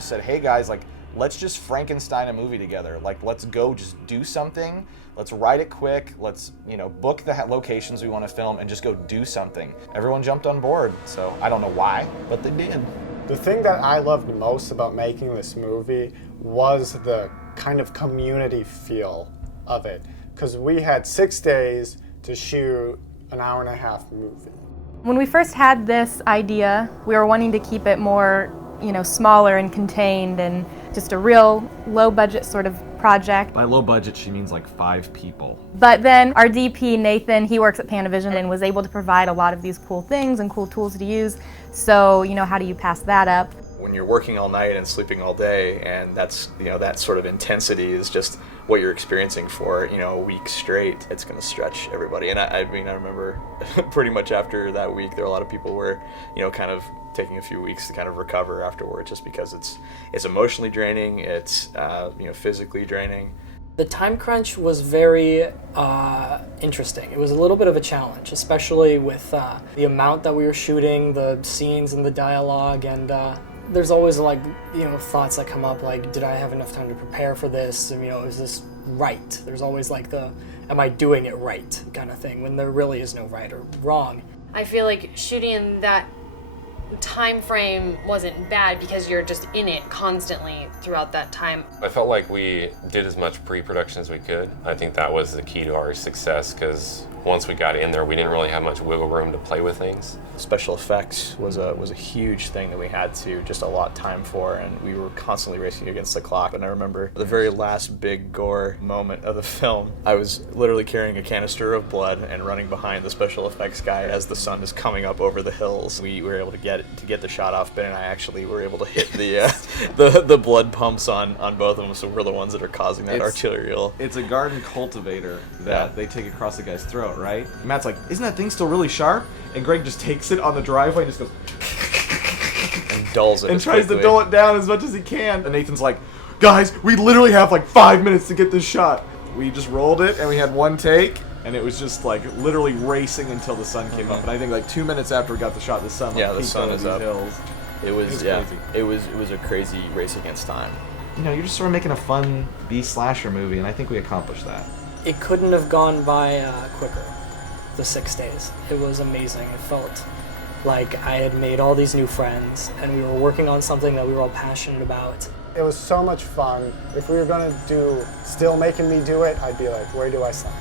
just said, hey guys, like, let's just Frankenstein a movie together. Like, let's go just do something. Let's write it quick. Let's, book the locations we want to film and just go do something. Everyone jumped on board. So I don't know why, but they did. The thing that I loved most about making this movie was the kind of community feel of it. Because we had 6 days to shoot an 1.5-hour movie. When we first had this idea, we were wanting to keep it more, smaller and contained and just a real low-budget sort of project. By low budget, she means like 5 people. But then our DP, Nathan, he works at Panavision and was able to provide a lot of these cool things and cool tools to use. So, how do you pass that up? When you're working all night and sleeping all day, and that's, that sort of intensity is just what you're experiencing for, a week straight, it's going to stretch everybody. And I remember pretty much after that week, there were a lot of people were, kind of taking a few weeks to kind of recover afterward, just because it's emotionally draining, it's, physically draining. The time crunch was very interesting. It was a little bit of a challenge, especially with the amount that we were shooting, the scenes and the dialogue, and there's always thoughts that come up like, did I have enough time to prepare for this? And, is this right? There's always like am I doing it right kind of thing, when there really is no right or wrong. I feel like shooting in that time frame wasn't bad because you're just in it constantly throughout that time. I felt like we did as much pre-production as we could. I think that was the key to our success, because once we got in there, we didn't really have much wiggle room to play with things. Special effects was a huge thing that we had to just allot time for, and we were constantly racing against the clock. And I remember the very last big gore moment of the film, I was literally carrying a canister of blood and running behind the special effects guy as the sun is coming up over the hills. We were able to get the shot off, Ben and I actually were able to hit the blood pumps on both of them, so we're the ones that are causing that arterial. It's a garden cultivator that they take across the guy's throat, right? Matt's like, isn't that thing still really sharp? And Greg just takes it on the driveway and just goes and dulls it and tries to dull it down as much as he can. And Nathan's like, guys, we literally have like 5 minutes to get this shot. We just rolled it and we had one take, and it was just like literally racing until the sun came up. And I think like 2 minutes after we got the shot, the sun the sun is up. Hills. It was crazy. It was a crazy race against time. You're just sort of making a fun B-slasher movie, and I think we accomplished that. It couldn't have gone by quicker, the 6 days. It was amazing. It felt like I had made all these new friends, and we were working on something that we were all passionate about. It was so much fun. If we were going to do Still Making Me Do It, I'd be like, where do I sign?